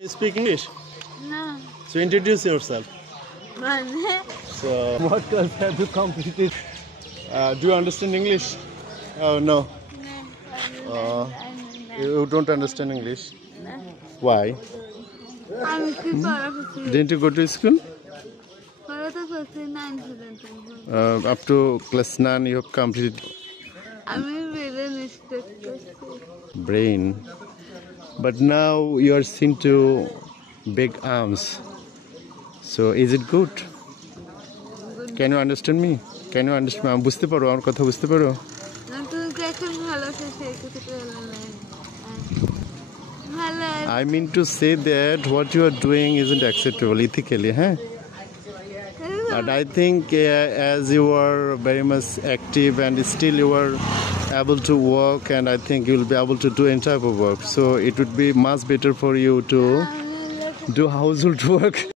You speak English? No. So introduce yourself. Mane. So what class have you completed? Do you understand English? Oh no. You don't understand English? Why? Didn't you go to school? Up to class 9 you have completed brain. But now you are seen to big arms. So is it good? Can you understand me? Can you understand me? বুঝতে পারো আমার কথা বুঝতে পারো? I mean to say that what you are doing isn't acceptable ethically, huh? And I think as you are very much active and still you are able to work, and I think you will be able to do any type of work. So it would be much better for you to do household work.